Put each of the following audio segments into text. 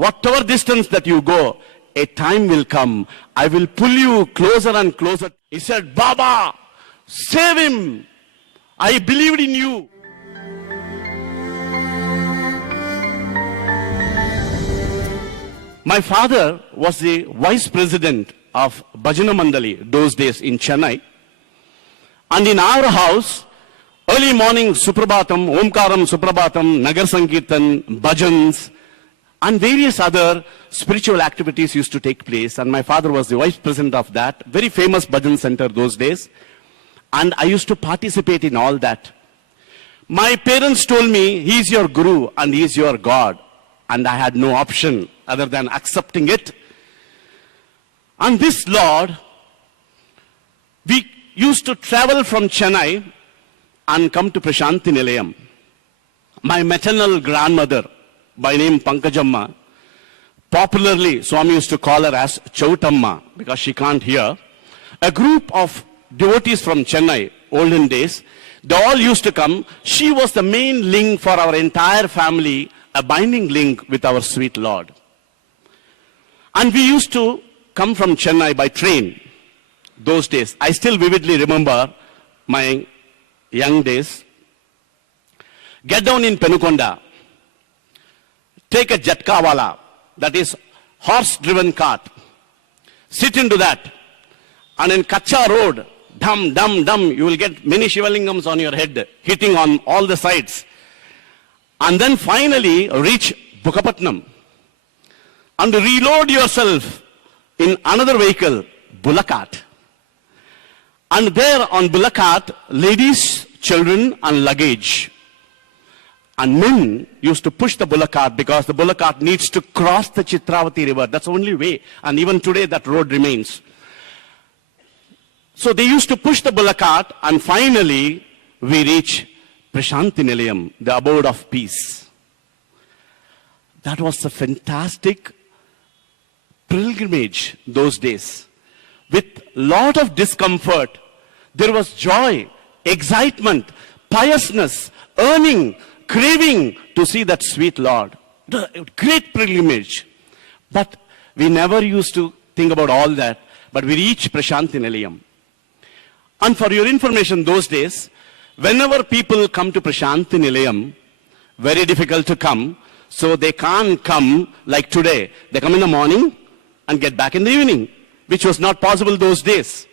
whatever distance that you go, a time will come. I will pull you closer and closer. He said, Baba, save him. I believed in you. My father was the vice president of Bhajana Mandali those days in Chennai. And in our house, early morning Suprabhatam, Omkaram Suprabhatam, Nagar Sankirtan, Bhajans, and various other spiritual activities used to take place. And my father was the vice president of that, very famous Bhajan center those days. And I used to participate in all that. My parents told me, he is your guru and he is your God. And I had no option other than accepting it. And this Lord, we used to travel from Chennai and come to Prashanti Nilayam. My maternal grandmother, by name Pankajamma, popularly Swami used to call her as Chautamma because she can't hear. A group of devotees from Chennai, olden days, they all used to come. She was the main link for our entire family, a binding link with our sweet Lord. And we used to come from Chennai by train those days. I still vividly remember my young days. Get down in Penukonda. Take a jatkawala, that is horse-driven cart. Sit into that. And in Kacha road, dum, dum, dum, you will get many Shivalingams on your head, hitting on all the sides. And then finally reach Bukapatnam. And reload yourself in another vehicle, bullock cart. And there on bullock cart, ladies, children and luggage. And men used to push the bullock cart because the bullock cart needs to cross the Chitravati river. That's the only way. And even today that road remains. So they used to push the bullock cart and finally we reach Prashanti Nilayam, the abode of peace. That was a fantastic pilgrimage those days. With lot of discomfort, there was joy, excitement, piousness, earning, craving to see that sweet Lord. Great pilgrimage. But we never used to think about all that. But we reached Prashanti Nilayam. And for your information, those days, whenever people come to Prashanti Nilayam, very difficult to come. So they can't come like today. They come in the morning and get back in the evening, which was not possible those days.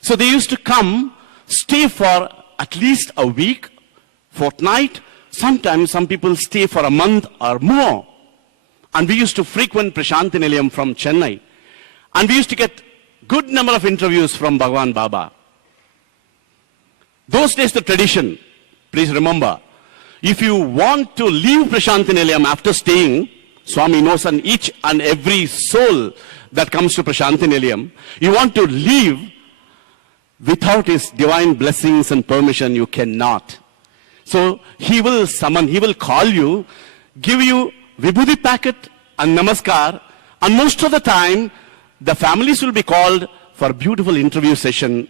So they used to come, stay for at least a week, fortnight. Sometimes some people stay for a month or more. And we used to frequent Prashanti Nilayam from Chennai. And we used to get good number of interviews from Bhagwan Baba. Those days the tradition, please remember, if you want to leave Prashanti Nilayam after staying, Swami knows on each and every soul that comes to Prashanti Nilayam, you want to leave without his divine blessings and permission, you cannot. So he will summon, he will call you, give you Vibhuti packet and Namaskar, and most of the time, the families will be called for a beautiful interview session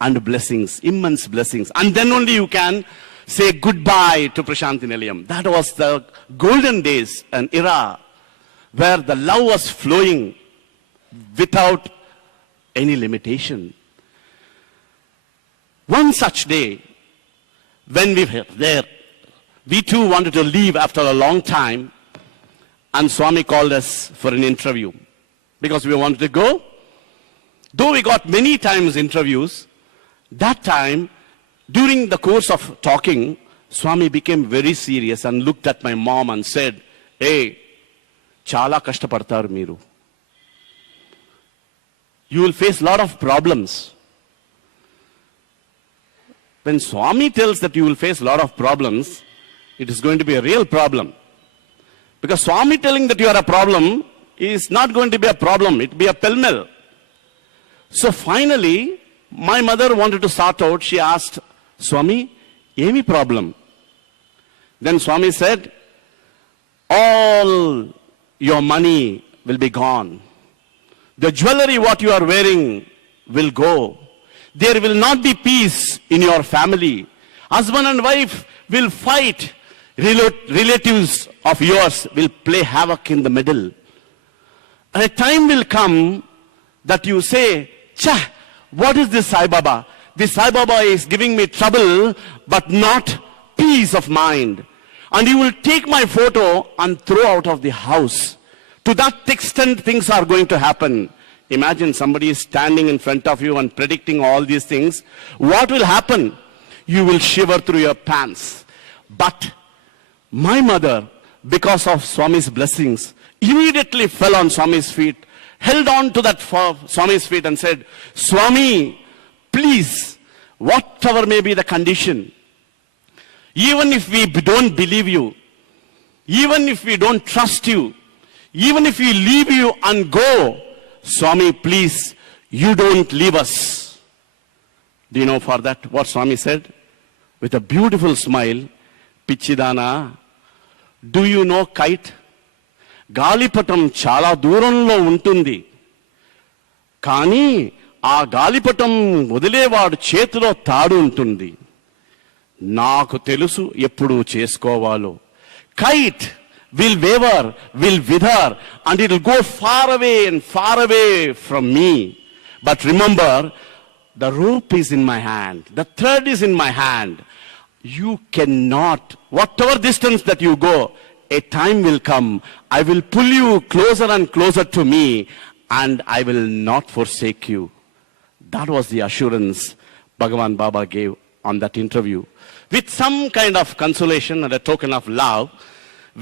and blessings, immense blessings. And then only you can say goodbye to Prashanti Nilayam. That was the golden days, an era where the love was flowing without any limitation. One such day, when we were there, we too wanted to leave after a long time, and Swami called us for an interview because we wanted to go. Though we got many times interviews, that time, during the course of talking, Swami became very serious and looked at my mom and said, "Hey, chala kashtapadtaru meeru. You will face a lot of problems." When Swami tells that you will face a lot of problems, it is going to be a real problem. Because Swami telling that you are a problem is not going to be a problem, it will be a pell-mell. So finally, my mother wanted to sort out, she asked, "Swami, any problem?" Then Swami said, "All your money will be gone. The jewelry what you are wearing will go. There will not be peace in your family. Husband and wife will fight. relatives of yours will play havoc in the middle. And a time will come that you say, Cha, what is this Sai Baba? This Sai Baba is giving me trouble, but not peace of mind. And you will take my photo and throw out of the house. To that extent, things are going to happen. Imagine somebody is standing in front of you and predicting all these things. What will happen? You will shiver through your pants. But my mother, because of Swami's blessings, immediately fell on Swami's feet, held on to that Swami's feet and said, Swami, please, whatever may be the condition, even if we don't believe you, even if we don't trust you, even if we leave you and go, Swami, please, you don't leave us. Do you know for that what Swami said? With a beautiful smile, Pichidana, do you know kite? గాలిపటం చాలా దూరంలో ఉంటుంది, కానీ ఆ గాలిపటం వదిలేవాడు చేతిలో తాడు ఉంటుంది. నాకు తెలుసు ఎప్పుడు చేసుకోవాలో. Kite will waver, will wither, and it will go far away and far away from me. But remember, the rope is in my hand, the thread is in my hand. You cannot, whatever distance that you go, a time will come, I will pull you closer and closer to me, and I will not forsake you. That was the assurance Bhagavan Baba gave on that interview. With some kind of consolation and a token of love,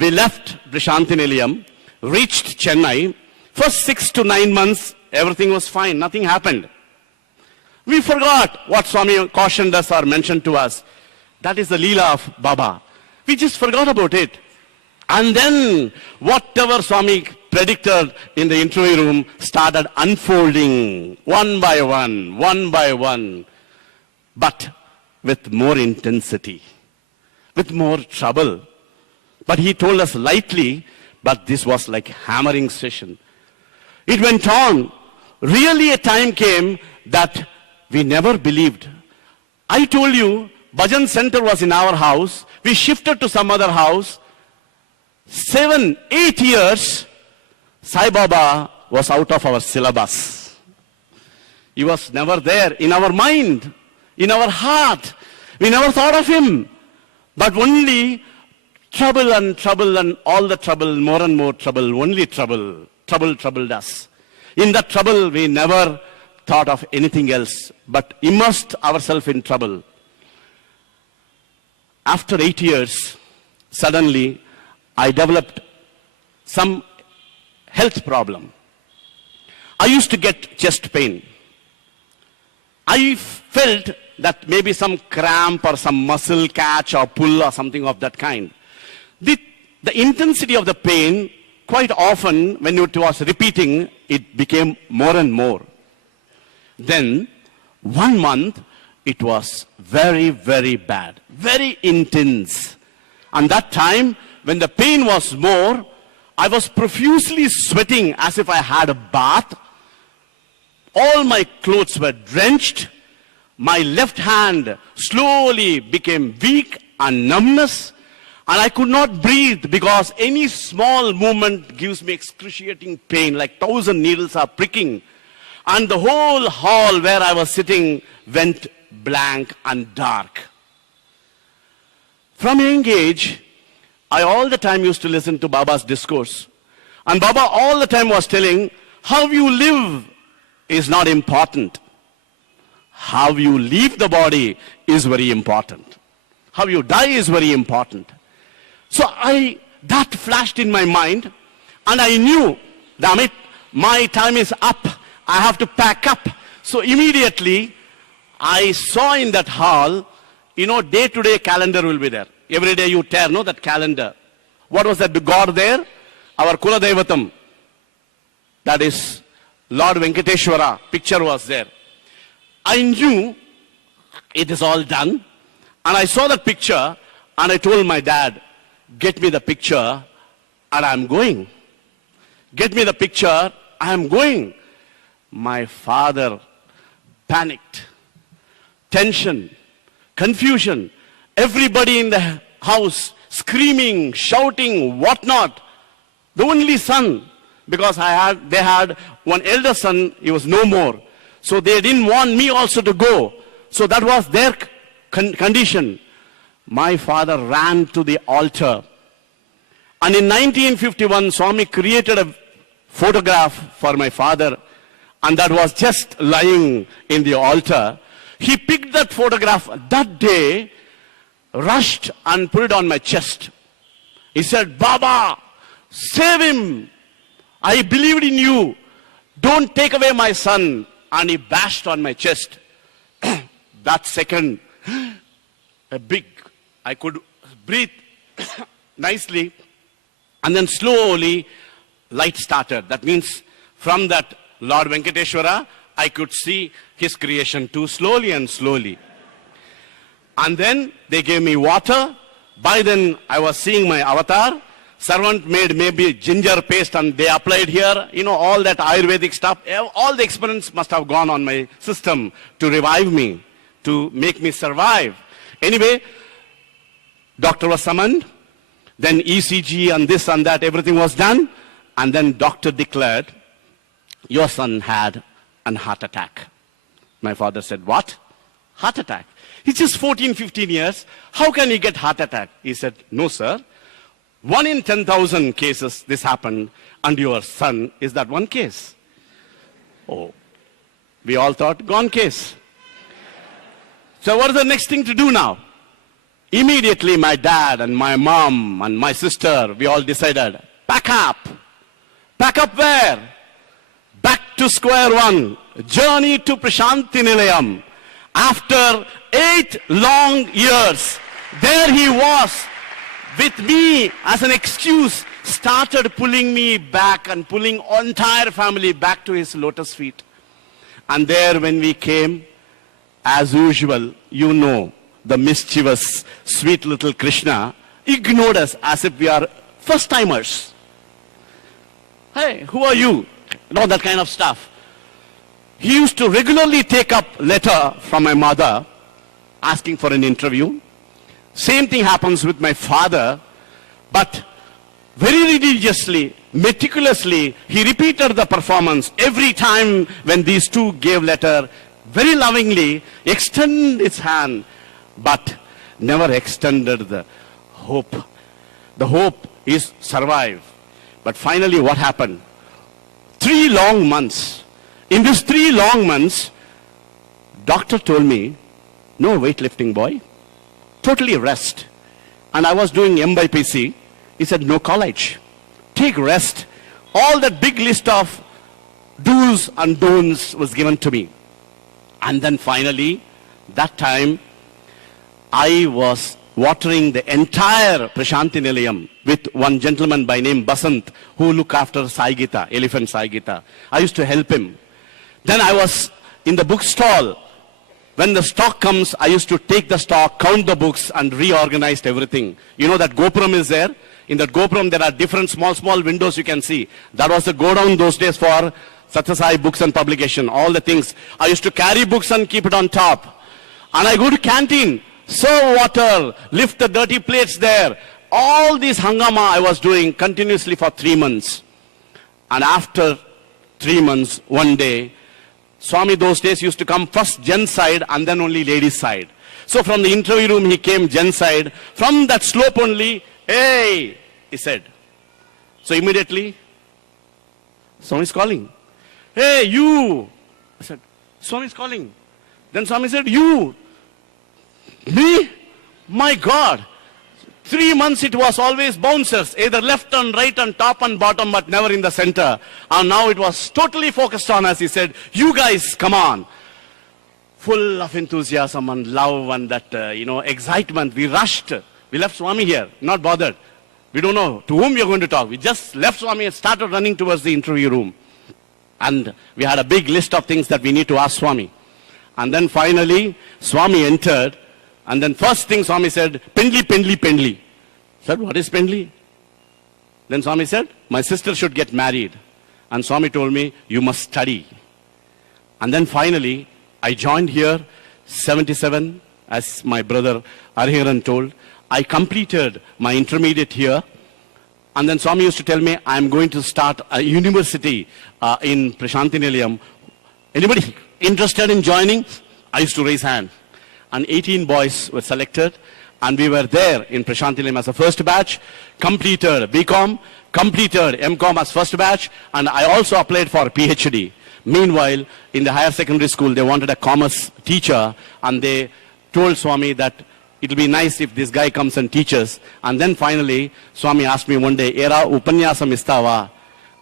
we left Prashanti Nilayam, reached Chennai. First 6 to 9 months, everything was fine, nothing happened. We forgot what Swami cautioned us or mentioned to us. That is the Leela of Baba. We just forgot about it. And then, whatever Swami predicted in the interview room started unfolding one by one, but with more intensity, with more trouble. But he told us lightly, but this was like hammering session. It went on. Really a time came that we never believed. I told you, Bhajan Center was in our house. We shifted to some other house. 7, 8 years, Sai Baba was out of our syllabus. He was never there in our mind, in our heart. We never thought of him. But only trouble and all the trouble, more and more trouble, only trouble. Trouble troubled us. In that trouble, we never thought of anything else, but immersed ourselves in trouble. After 8 years, suddenly, I developed some health problem. I used to get chest pain. I felt that maybe some cramp or some muscle catch or pull or something of that kind. The intensity of the pain, quite often when it was repeating, it became more and more. Then, 1 month, it was very, very bad, very intense. And that time, when the pain was more, I was profusely sweating as if I had a bath. All my clothes were drenched. My left hand slowly became weak and numbness. And I could not breathe because any small movement gives me excruciating pain, like 1,000 needles are pricking. And the whole hall where I was sitting went blank and dark. From a young age, I all the time used to listen to Baba's discourse. And Baba all the time was telling, how you live is not important. How you leave the body is very important. How you die is very important. So that flashed in my mind, and I knew, damn it, my time is up. I have to pack up. So immediately, I saw in that hall, day-to-day calendar will be there. Every day you tear, that calendar. What was that God there? Our Kula Devatam. That is Lord Venkateshwara. Picture was there. I knew it is all done. And I saw that picture and I told my dad, get me the picture and I'm going. Get me the picture, I am going. My father panicked. Tension, confusion. Everybody in the house screaming, shouting, whatnot. The only son, because they had one elder son, he was no more. So they didn't want me also to go. So that was their condition. My father ran to the altar. And in 1951, Swami created a photograph for my father. And that was just lying in the altar. He picked that photograph that day, rushed and put it on my chest. He said, Baba, save him. I believed in you. Don't take away my son. And he bashed on my chest. That second, I could breathe nicely. And then slowly, light started. That means from that Lord Venkateshwara, I could see his creation too, slowly and slowly. And then they gave me water. By then, I was seeing my avatar. Servant made maybe ginger paste and they applied here. You know, all that Ayurvedic stuff. All the experiments must have gone on my system to revive me, to make me survive. Anyway, doctor was summoned. Then ECG and this and that, everything was done. And then doctor declared, your son had an heart attack. My father said, what? Heart attack? He's just 14, 15 years. How can he get heart attack? He said, no, sir. 1 in 10,000 cases this happened, and your son is that one case. Oh, we all thought, gone case. So what is the next thing to do now? Immediately my dad and my mom and my sister, we all decided, pack up. Pack up where? Back to square one. Journey to Prashanti Nilayam. After 8 long years, there he was with me as an excuse, started pulling me back and pulling entire family back to his lotus feet. And there when we came, as usual, you know, the mischievous, sweet little Krishna ignored us as if we are first-timers. Hey, who are you? You know, that kind of stuff. He used to regularly take up letter from my mother asking for an interview. Same thing happens with my father, but very religiously, meticulously, he repeated the performance every time when these two gave letter, very lovingly, extend his hand, but never extended the hope. The hope is survive. But finally what happened? 3 long months. In these 3 long months, doctor told me, no weightlifting, boy. Totally rest. And I was doing MBPC. He said, no college. Take rest. All that big list of do's and don'ts was given to me. And then finally, that time, I was watering the entire Prashanti Nilayam with one gentleman by name Basant, who looked after Sai Gita, Elephant Sai Gita. I used to help him. Then I was in the bookstall. When the stock comes, I used to take the stock, count the books, and reorganized everything. You know that Gopuram is there? In that Gopuram, there are different small windows you can see. That was the go down those days for Satyasai books and publication, all the things. I used to carry books and keep it on top. And I go to canteen, serve water, lift the dirty plates there. All this hangama I was doing continuously for 3 months. And after 3 months, one day, Swami those days used to come first gents side and then only ladies side. So from the interview room he came gents side. From that slope only, hey, he said. So immediately, Swami is calling. Hey, you. I said, Swami is calling. Then Swami said, you. Me? My God. 3 months it was always bouncers, either left and right and top and bottom, but never in the center. And now it was totally focused on us. He said, you guys, come on. Full of enthusiasm and love and that, excitement. We rushed. We left Swami here, not bothered. We don't know to whom we are going to talk. We just left Swami and started running towards the interview room. And we had a big list of things that we need to ask Swami. And then finally, Swami entered. And then first thing Swami said, Pendli, Pendli, Pendli. I said, what is Pendli? Then Swami said, my sister should get married. And Swami told me, you must study. And then finally, I joined here, 77, as my brother Hariharan told. I completed my intermediate here. And then Swami used to tell me, I'm going to start a university in Prashanti Nilayam. Anybody interested in joining? I used to raise hand. And 18 boys were selected. And we were there in Prashanti Nilayam as a first batch, completed BCom, completed MCom as first batch, and I also applied for PhD. Meanwhile, in the higher secondary school, they wanted a commerce teacher, and they told Swami that it will be nice if this guy comes and teaches. And then finally, Swami asked me one day, Era upanyasam istava?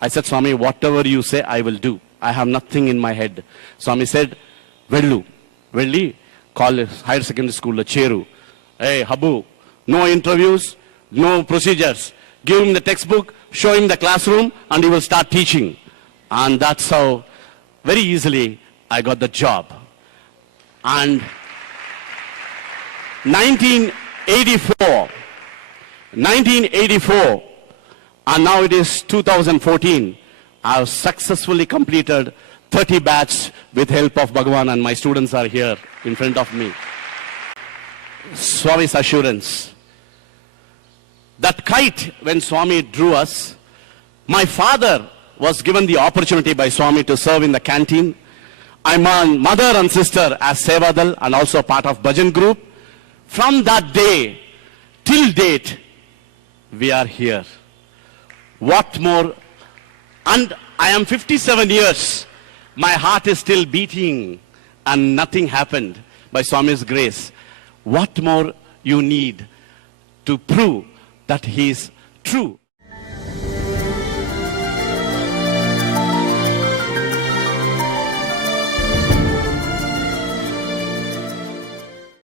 I said, Swami, whatever you say, I will do. I have nothing in my head. Swami said, Vellu, Velli, college, higher secondary school, Cheru. Hey, Habu, no interviews, no procedures. Give him the textbook, show him the classroom, and he will start teaching. And that's how, very easily, I got the job. And 1984, and now it is 2014, I have successfully completed 30 batches with help of Bhagavan, and my students are here in front of me. Swami's assurance. That kite, when Swami drew us, my father was given the opportunity by Swami to serve in the canteen. My mother and sister as Sevadal and also part of Bhajan group. From that day till date, we are here. What more? And I am 57 years. My heart is still beating and nothing happened by Swami's grace. What more you need to prove that he is true?